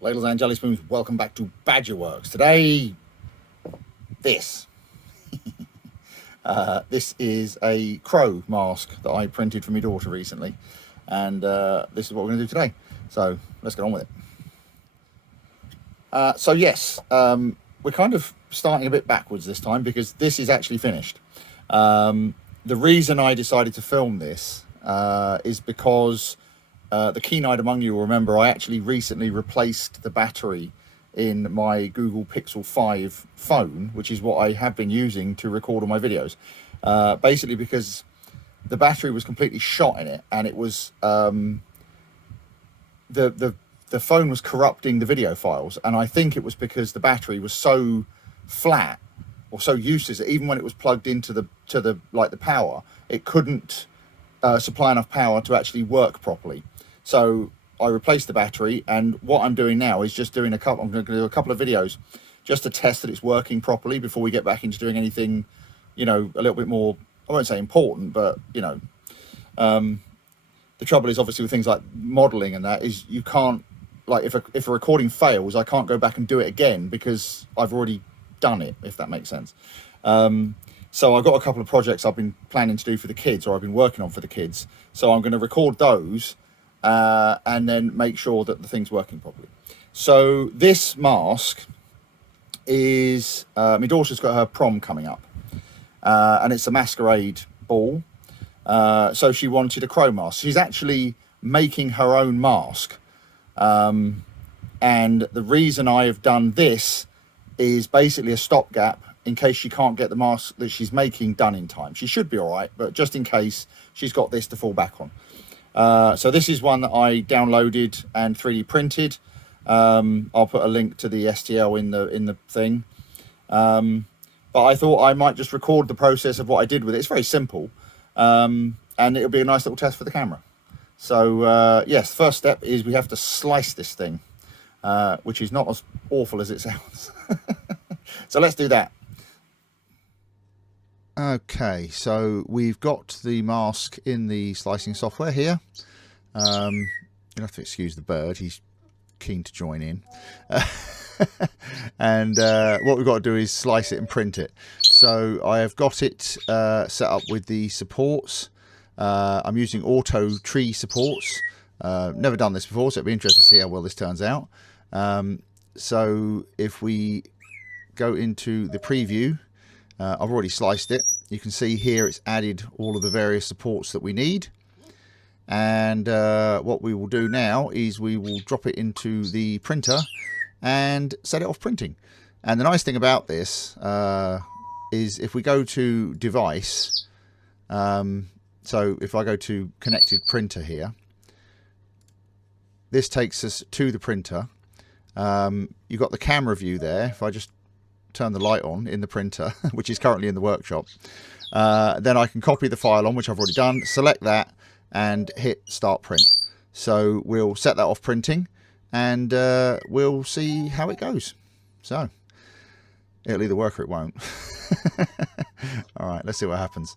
Ladles and jelly spoons, welcome back to Badgerworks. Today, this. This is a crow mask that I printed for my daughter recently. And this is what we're going to do today. So, let's get on with it. Yes, we're kind of starting a bit backwards this time because this is actually finished. The reason I decided to film this is because the keen-eyed among you will remember I actually recently replaced the battery in my Google Pixel 5 phone, which is what I have been using to record all my videos. Basically because the battery was completely shot in it, and it was the phone was corrupting the video files, and I think it was because the battery was so flat or so useless that even when it was plugged into the power, it couldn't supply enough power to actually work properly. So I replaced the battery, and what I'm doing now is just doing I'm going to do a couple of videos just to test that it's working properly before we get back into doing anything, a little bit more, I won't say important, but the trouble is obviously with things like modeling and that is you can't, like, if a recording fails, I can't go back and do it again because I've already done it, if that makes sense. So I've got a couple of projects I've been planning to do for the kids, or I've been working on for the kids. So I'm going to record those and then make sure that the thing's working properly. So this mask is, my daughter's got her prom coming up, and it's a masquerade ball. So she wanted a crow mask. She's actually making her own mask. And the reason I have done this is basically a stopgap in case she can't get the mask that she's making done in time. She should be all right, but just in case, she's got this to fall back on. So this is one that I downloaded and 3D printed. I'll put a link to the STL in the thing. But I thought I might just record the process of what I did with it. It's very simple, and it'll be a nice little test for the camera. So yes, first step is we have to slice this thing, which is not as awful as it sounds. So let's do that. Okay, so we've got the mask in the slicing software here. You'll have to excuse the bird, he's keen to join in. And what we've got to do is slice it and print it. So I have got it set up with the supports. I'm using auto tree supports. Never done this before, so it'll be interesting to see how well this turns out. So if we go into the preview, I've already sliced it. You can see here it's added all of the various supports that we need. And what we will do now is we will drop it into the printer and set it off printing. And the nice thing about this is if we go to device, so if I go to connected printer here, this takes us to the printer. You've got the camera view there. If I just turn the light on in the printer, which is currently in the workshop, then I can copy the file on, which I've already done, select that and hit start print. So we'll set that off printing, and we'll see how it goes. So it'll either work or it won't. All right, let's see what happens.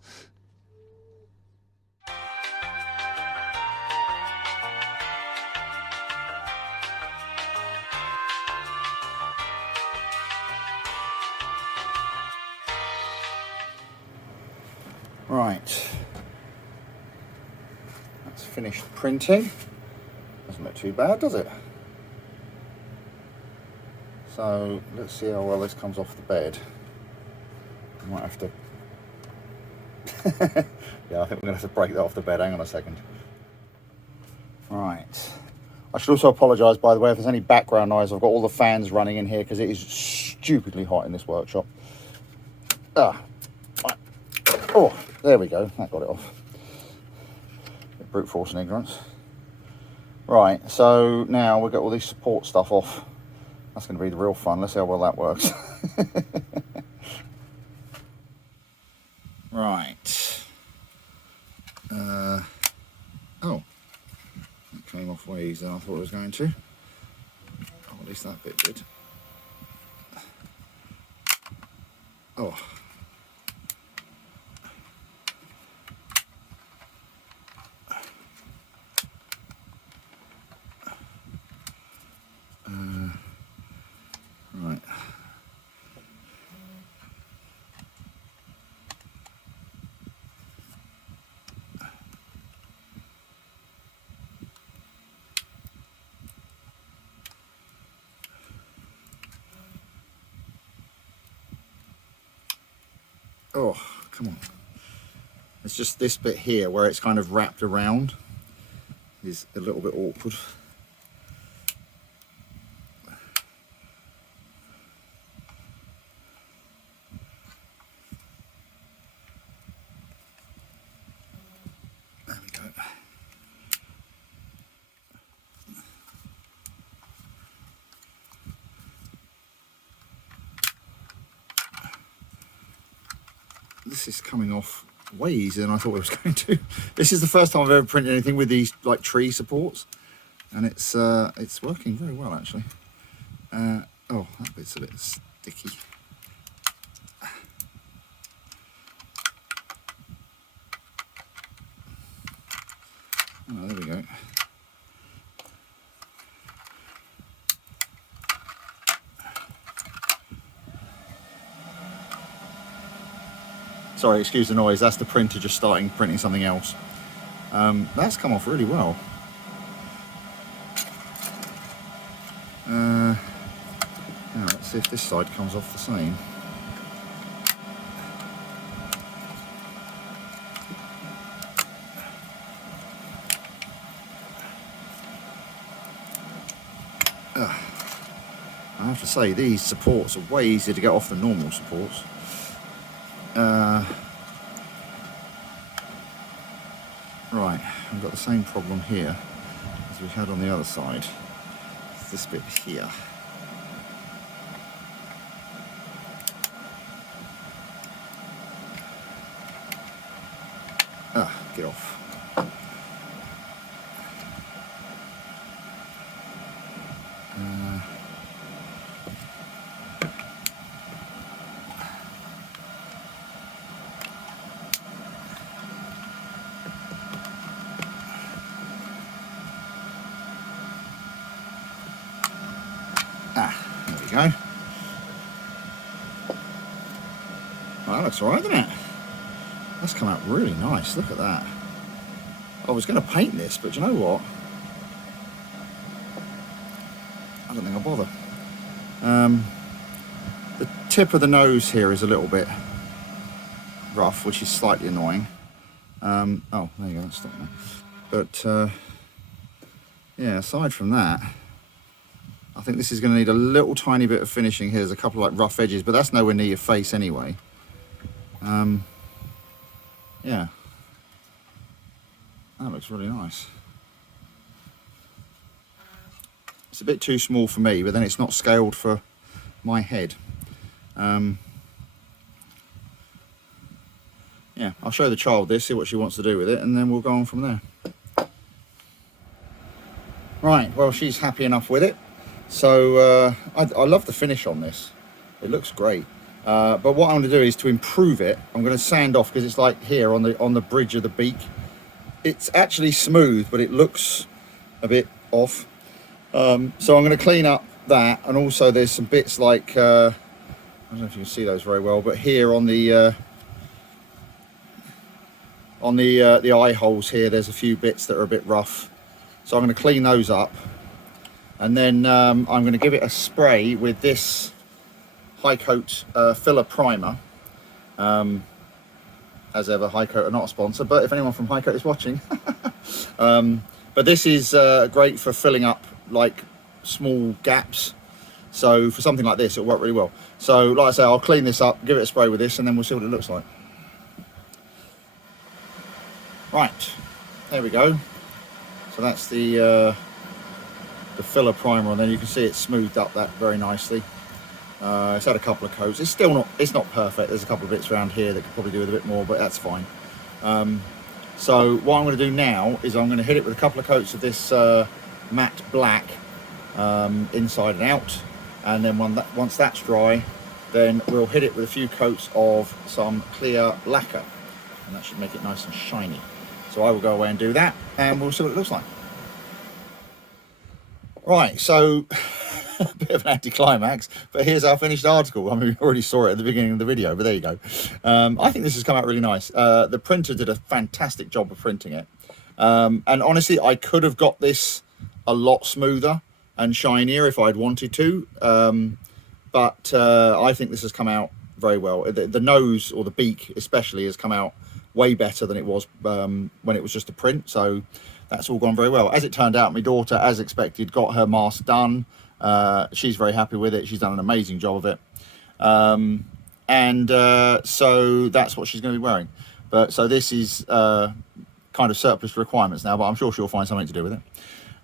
Right, that's finished printing. Doesn't look too bad, does it? So let's see how well this comes off the bed. I might have to yeah, I think we're gonna have to break that off the bed. Hang on a second. Right, I should also apologise, by the way, if there's any background noise. I've got all the fans running in here because it is stupidly hot in this workshop. Oh, there we go. That got it off. Brute force and ignorance. Right, so now we'll get all this support stuff off. That's going to be the real fun. Let's see how well that works. Right. Oh, that came off way easier than I thought it was going to. Oh, at least that bit did. Oh. Oh, come on. It's just this bit here where it's kind of wrapped around is a little bit awkward. There we go. This is coming off way easier than I thought it was going to. This is the first time I've ever printed anything with these like tree supports, and it's working very well actually. Oh, that bit's a bit sticky. Oh, there we go. Sorry, excuse the noise, that's the printer just starting printing something else. That's come off really well. Now let's see if this side comes off the same. I have to say, these supports are way easier to get off than normal supports. Right, we've got the same problem here as we had on the other side. It's this bit here. Get off. There we go. Well, that looks alright, doesn't it? That's come out really nice, look at that. I was going to paint this, but you know what? I don't think I'll bother. The tip of the nose here is a little bit rough, which is slightly annoying. Oh, there you go, that's stopped now. But, yeah, aside from that, I think this is going to need a little tiny bit of finishing here. There's a couple of like rough edges, but that's nowhere near your face anyway. Yeah, that looks really nice. It's a bit too small for me, but then it's not scaled for my head. Yeah, I'll show the child this, see what she wants to do with it, and then we'll go on from there. Right, well, she's happy enough with it. So I love the finish on this. It looks great. But what I'm going to do is to improve it. I'm going to sand off because it's like here on the bridge of the beak. It's actually smooth, but it looks a bit off. So I'm going to clean up that, and also there's some bits like I don't know if you can see those very well, but here on the eye holes here, there's a few bits that are a bit rough. So I'm going to clean those up. And then I'm going to give it a spray with this High Coat filler primer. As ever, High Coat are not a sponsor, but if anyone from High Coat is watching. But this is great for filling up like small gaps. So for something like this, it'll work really well. So like I say, I'll clean this up, give it a spray with this, and then we'll see what it looks like. Right, there we go. So that's the filler primer on there. You can see it's smoothed up that very nicely. It's had a couple of coats. It's not perfect. There's a couple of bits around here that could probably do with a bit more, but that's fine. So what I'm going to do now is I'm going to hit it with a couple of coats of this matte black inside and out, and then once that's dry, then we'll hit it with a few coats of some clear lacquer, and that should make it nice and shiny. So I will go away and do that, and we'll see what it looks like. Right, so a bit of an anticlimax, but here's our finished article. I mean, we already saw it at the beginning of the video, but there you go. I think this has come out really nice. The printer did a fantastic job of printing it. And honestly, I could have got this a lot smoother and shinier if I'd wanted to. But I think this has come out very well. The nose, or the beak especially, has come out way better than it was when it was just a print. So that's all gone very well. As it turned out, my daughter, as expected, got her mask done. She's very happy with it. She's done an amazing job of it. So that's what she's going to be wearing. But so this is kind of surplus requirements now, but I'm sure she'll find something to do with it.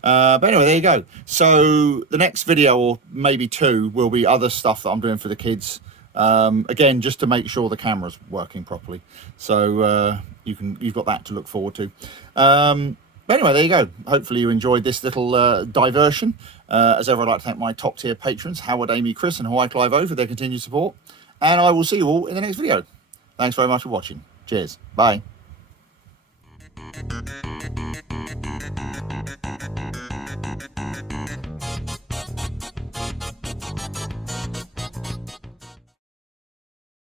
But anyway, there you go. So the next video, or maybe two, will be other stuff that I'm doing for the kids. Again, just to make sure the camera's working properly. So you've got that to look forward to. But anyway, there you go. Hopefully you enjoyed this little diversion. As ever, I'd like to thank my top tier patrons, Howard, Amy, Chris and Hawaii Clive O, for their continued support. And I will see you all in the next video. Thanks very much for watching. Cheers. Bye.